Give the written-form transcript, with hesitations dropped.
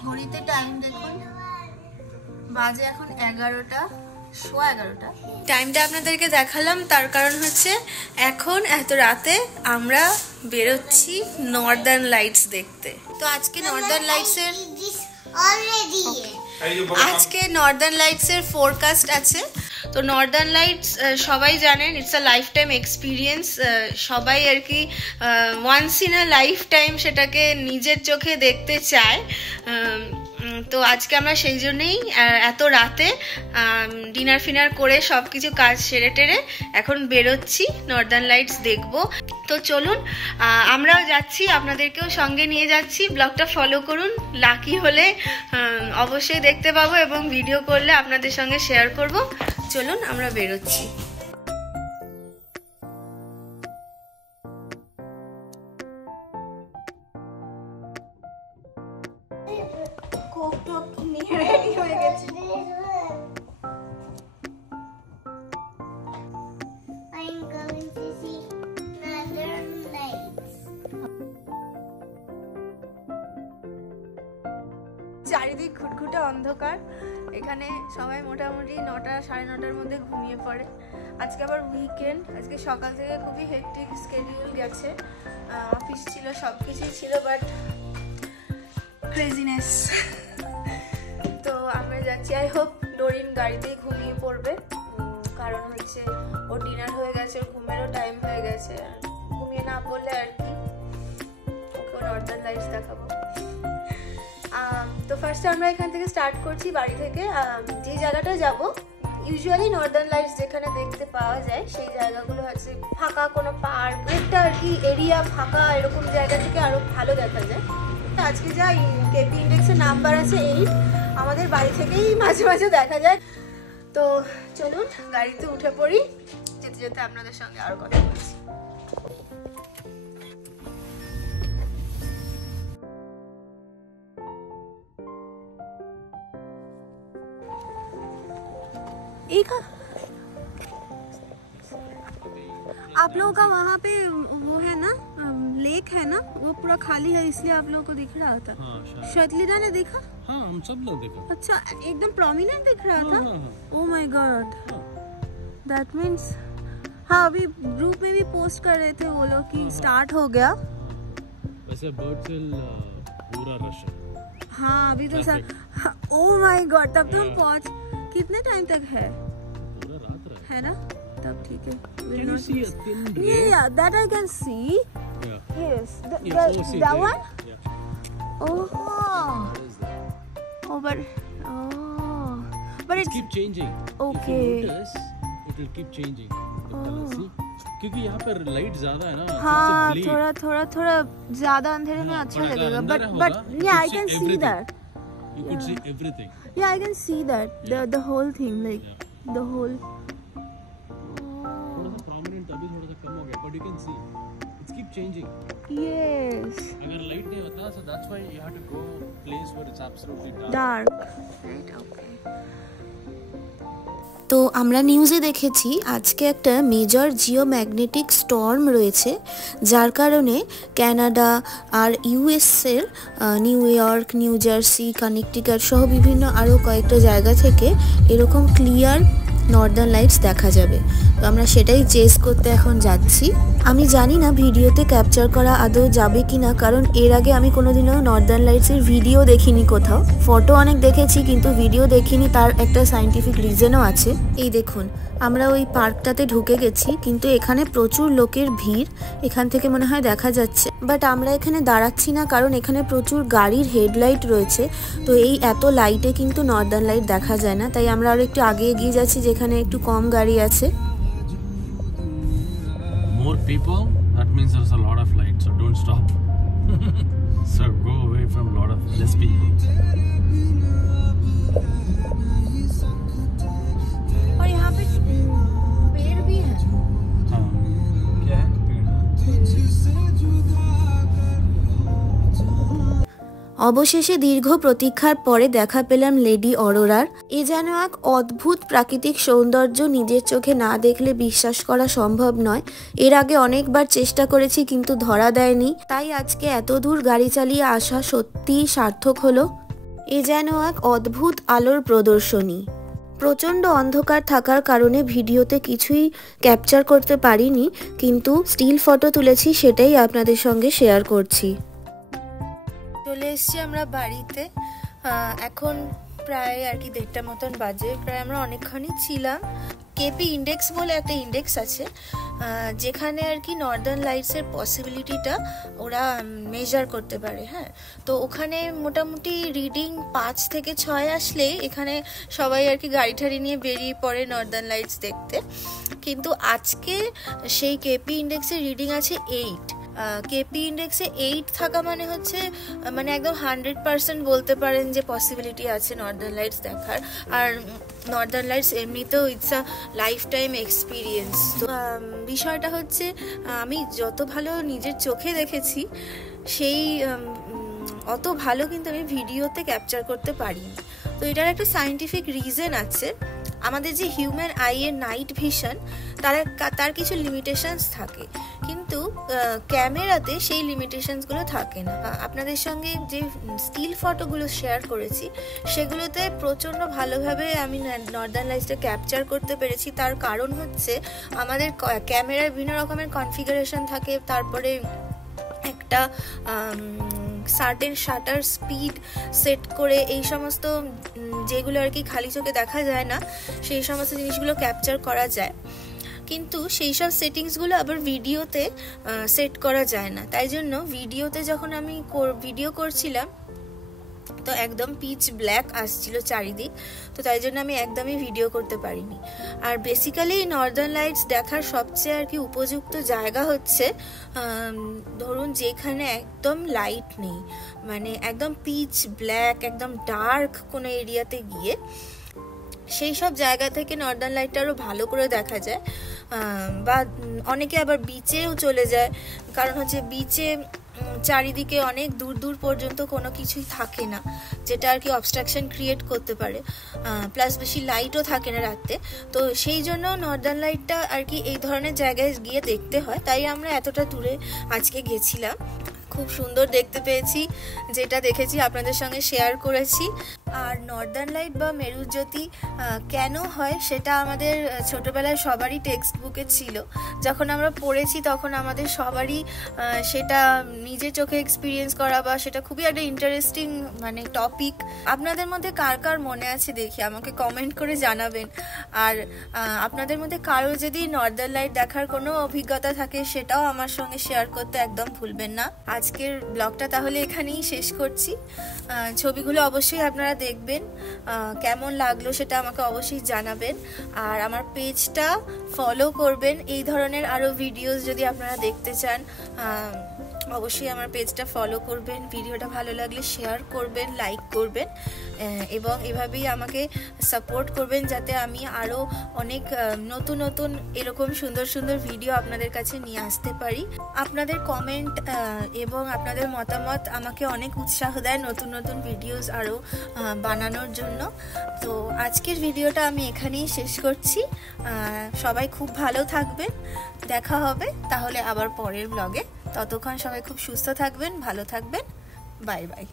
ঘড়িতে টাইম দেখুন, বাজে এখন 11টা, সোয়া 11টা। টাইমটা আপনাদেরকে দেখালাম তার কারণ হচ্ছে এখন এত রাতে আমরা বেরোচ্ছি নর্দার্ন লাইটস দেখতে। তো আজকে নর্দার্ন লাইটসের ফোরকাস্ট আছে। তো নর্দার্ন লাইটস সবাই জানেন, it's a lifetime experience. সবাই আর কি once in a lifetime সেটাকে নিজের চোখে দেখতে চায়। তো আজকে আমরা সেই জন্যই এত রাতে ডিনার ফিনার করে সব কিছু কাজ সেরে টেরে এখন বেরোচ্ছি নর্দার্ন লাইটস দেখব। তো চলুন আমরাও যাচ্ছি, আপনাদেরকেও সঙ্গে নিয়ে যাচ্ছি। ব্লগটা ফলো করুন, লাকি হলে অবশ্যই দেখতে পাবো এবং ভিডিও করলে আপনাদের সঙ্গে শেয়ার করব। চলুন আমরা বেরোচ্ছি। চারিদিক ঘুটঘুটে অন্ধকার, এখানে সবাই মোটামুটি 9টা সাড়ে 9টার মধ্যে ঘুমিয়ে পড়ে। আজকে আবার উইকেন্ড, আজকে সকাল থেকে খুবই হেক্টিক স্কেডিউল গেছে, অফিস ছিল, সব কিছুই ছিল, বাট ক্রেজিনেস। তো আমরা যাচ্ছি, আই হোপ ডোরিন গাড়িতেই ঘুমিয়ে পড়বে, কারণ হচ্ছে ওর ডিনার হয়ে গেছে, ওর ঘুমেরও টাইম হয়ে গেছে। ঘুমিয়ে না পড়লে আর কি ওকে নর্দার্ন লাইটস দেখাবো। তো ফার্স্টে আমরা এখান থেকে স্টার্ট করছি, বাড়ি থেকে। যে জায়গাটা যাব, ইউজুয়ালি নর্দার্ন লাইটস যেখানে দেখতে পাওয়া যায় সেই জায়গাগুলো হচ্ছে ফাঁকা কোনো পার্ক, একটা আর কি এরিয়া ফাঁকা, এরকম জায়গা থেকে আরও ভালো দেখা যায়। আজকে যা কেপি ইন্ডেক্সের নাম্বার আছে 8, আমাদের বাড়ি থেকেই মাঝে মাঝে দেখা যায়। তো চলুন গাড়িতে উঠে পড়ি, যেতে যেতে আপনাদের সঙ্গে আরও কথা বলছি। आप लोगों का वहाँ पे वो है ना, लेक है ना, वो पूरा खाली है इसलिए आप लोगों को दिख रहा था। शतलीरा ने देखा? हाँ, हम सब लोग देखा। अच्छा, एकदम प्रोमिनेंट दिख रहा था। Oh my God, that means हाँ, अभी ग्रुप में भी पोस्ट कर रहे थे वो लोग कि स्टार्ट हो गया। वैसे बर्ड सेल पूरा रश है। हाँ अभी तो सर, ओह माय गॉड, तब तो हम पहुँच, कितने टाइम तक है? पूरा रात रहा है ना, तब ठीक है। Can you see a thin ray? Yeah, that I can see. Yeah. Yes, See that there. one. Yeah. Oh, What is that? but It's it's keep changing. Okay. If you notice, it will keep changing. The color, see? क्योंकि यहाँ पर light ज्यादा है ना, हाँ, bleed. थोड़ा ज्यादा अंधेरे में अच्छा लगेगा, but yeah, I can see that. You could see everything. Yeah, I can see that, the whole thing, like the whole. थोड़ा सा prominent अभी थोड़ा सा कम हो गया, but you can see it's keep changing. Yes. अगर लाइट नहीं होता, so that's why you have to go place where it's absolutely dark. Dark. Right. Okay. তো আমরা নিউজে দেখেছি আজকে একটা মেজর জিওম্যাগনেটিক স্টর্ম রয়েছে, যার কারণে কানাডা আর ইউএসের New York, New Jersey, Connecticut সহ বিভিন্ন আরও কয়েকটা জায়গা থেকে এরকম ক্লিয়ার নর্দার্ন লাইটস দেখা যাবে। তো আমরা সেটাই চেস করতে এখন যাচ্ছি। আমি জানি না ভিডিওতে ক্যাপচার করা আদৌ যাবে কি না, কারণ এর আগে আমি কোনোদিনও নর্দার্ন লাইটসের ভিডিও দেখিনি কোথাও। ফটো অনেক দেখেছি কিন্তু ভিডিও দেখিনি, তার একটা সায়েন্টিফিক রিজনও আছে। এই দেখুন, আমরা ওই পার্কটাতে ঢুকে গেছি, কিন্তু এখানে প্রচুর লোকের ভিড়, এখান থেকে মনে হয় দেখা যাচ্ছে, বাট আমরা এখানে দাঁড়াচ্ছি না কারণ এখানে প্রচুর গাড়ির হেডলাইট রয়েছে। তো এই এত লাইটে কিন্তু নর্দার্ন লাইট দেখা যায় না, তাই আমরা আরও একটু আগে এগিয়ে যাচ্ছি যেখানে একটু কম গাড়ি আছে। More people, that means there's a lot of light, so don't stop. So go away from a lot of less people. और यहाँ पे पेड़ भी है। हाँ, क्या है? पेड़। অবশেষে দীর্ঘ প্রতীক্ষার পরে দেখা পেলাম লেডি অরোরার। এ যেন এক অদ্ভুত প্রাকৃতিক সৌন্দর্য, নিজের চোখে না দেখলে বিশ্বাস করা সম্ভব নয়। এর আগে অনেকবার চেষ্টা করেছি কিন্তু ধরা দেয়নি, তাই আজকে এত দূর গাড়ি চালিয়ে আসা সত্যিই সার্থক হলো। এ যেন এক অদ্ভুত আলোর প্রদর্শনী। প্রচণ্ড অন্ধকার থাকার কারণে ভিডিওতে কিছুই ক্যাপচার করতে পারিনি, কিন্তু স্টিল ফটো তুলেছি, সেটাই আপনাদের সঙ্গে শেয়ার করছি। চলে এসেছি আমরা বাড়িতে। এখন প্রায় আর কি 1:30 মতন বাজে। প্রায় আমরা অনেকক্ষণই ছিলাম। কেপি ইন্ডেক্স বলে একটা ইন্ডেক্স আছে, যেখানে আর কি নর্দার্ন লাইটসের পসিবিলিটিটা ওরা মেজার করতে পারে। হ্যাঁ, তো ওখানে মোটামুটি রিডিং 5 থেকে 6 আসলে এখানে সবাই আর কি গাড়ি ঠাড়ি নিয়ে বেরিয়ে পড়ে নর্দার্ন লাইটস দেখতে। কিন্তু আজকে সেই কেপি ইন্ডেক্সের রিডিং আছে 8। কেপি ইন্ডেক্সে 8 থাকা মানে হচ্ছে মানে একদম 100% বলতে পারেন যে পসিবিলিটি আছে নর্দার্ন লাইটস দেখার। আর নর্দার্ন লাইটস এমনিতেও it's a lifetime experience. তো বিষয়টা হচ্ছে আমি যত ভালো নিজের চোখে দেখেছি সেই অত ভালো কিন্তু আমি ভিডিওতে ক্যাপচার করতে পারিনি। তো এটার একটা সায়েন্টিফিক রিজন আছে। আমাদের যে হিউম্যান আইয়ের নাইট ভিশন তার কিছু লিমিটেশনস থাকে, কিন্তু ক্যামেরাতে সেই লিমিটেশনসগুলো থাকে না। আপনাদের সঙ্গে যে স্টিল ফটোগুলো শেয়ার করেছি সেগুলোতে প্রচণ্ড ভালোভাবে আমি নর্দার্ন লাইটসটা ক্যাপচার করতে পেরেছি। তার কারণ হচ্ছে আমাদের ক্যামেরার বিভিন্ন রকমের কনফিগারেশন থাকে, তারপরে একটা সার্টেন শাটার স্পিড সেট করে এই সমস্ত যেগুলো আর কি খালি চোখে দেখা যায় না সেই সমস্ত জিনিসগুলো ক্যাপচার করা যায়, কিন্তু সেই সব সেটিংসগুলো আবার ভিডিওতে সেট করা যায় না। তাই জন্য ভিডিওতে যখন আমি ভিডিও করছিলাম তো একদম পিচ ব্ল্যাক আসছিল চারিদিক, তো তাই জন্য আমি একদমই ভিডিও করতে পারিনি। আর বেসিক্যালি নর্দার্ন লাইটস দেখার সবচেয়ে আর কি উপযুক্ত জায়গা হচ্ছে ধরুন যেখানে একদম লাইট নেই, মানে একদম পিচ ব্ল্যাক একদম ডার্ক কোনো এরিয়াতে গিয়ে সেই সব জায়গা থেকে নর্দার্ন লাইটটা আরও ভালো করে দেখা যায়। বা অনেকে আবার বিচেও চলে যায়, কারণ হচ্ছে বিচে চারিদিকে অনেক দূর দূর পর্যন্ত কোনো কিছুই থাকে না, যেটা আর কি অবস্ট্রাকশন ক্রিয়েট করতে পারে, প্লাস বেশি লাইটও থাকে না রাতে। তো সেই জন্য নর্দার্ন লাইটটা আর কি এই ধরনের জায়গায় গিয়ে দেখতে হয়। তাই আমরা এতটা দূরে আজকে গেছিলাম। খুব সুন্দর দেখতে পেয়েছি, যেটা দেখেছি আপনাদের সঙ্গে শেয়ার করেছি। আর নর্দার্ন লাইট বা মেরুজ্যোতি কেন হয় সেটা আমাদের ছোটবেলায় সবারই টেক্সট বুকে ছিল। যখন আমরা পড়েছি তখন আমাদের সবারই সেটা নিজের চোখে এক্সপিরিয়েন্স করা বা সেটা খুবই একটা ইন্টারেস্টিং মানে টপিক। আপনাদের মধ্যে কার কার মনে আছে দেখি আমাকে কমেন্ট করে জানাবেন। আর আপনাদের মধ্যে কারো যদি নর্দার্ন লাইট দেখার কোনো অভিজ্ঞতা থাকে সেটাও আমার সঙ্গে শেয়ার করতে একদম ভুলবেন না। আজকের ব্লগটা তাহলে এখানেই শেষ করছি। ছবিগুলো অবশ্যই আপনারা দেখবেন, কেমন লাগলো সেটা আমাকে অবশ্যই জানাবেন। আর আমার পেজটা ফলো করবেন, এই ধরনের আরও ভিডিওস যদি আপনারা দেখতে চান অবশ্যই আমার পেজটা ফলো করবেন। ভিডিওটা ভালো লাগলে শেয়ার করবেন, লাইক করবেন এবং এভাবেই আমাকে সাপোর্ট করবেন যাতে আমি আরও অনেক নতুন নতুন এরকম সুন্দর সুন্দর ভিডিও আপনাদের কাছে নিয়ে আসতে পারি। আপনাদের কমেন্ট এবং আপনাদের মতামত আমাকে অনেক উৎসাহ দেয় নতুন নতুন ভিডিওস আরও বানানোর জন্য। তো আজকের ভিডিওটা আমি এখানেই শেষ করছি। সবাই খুব ভালো থাকবেন, দেখা হবে তাহলে আবার পরের ব্লগে। ততক্ষণ সবাই খুব সুস্থ থাকবেন, ভালো থাকবেন। Bye bye.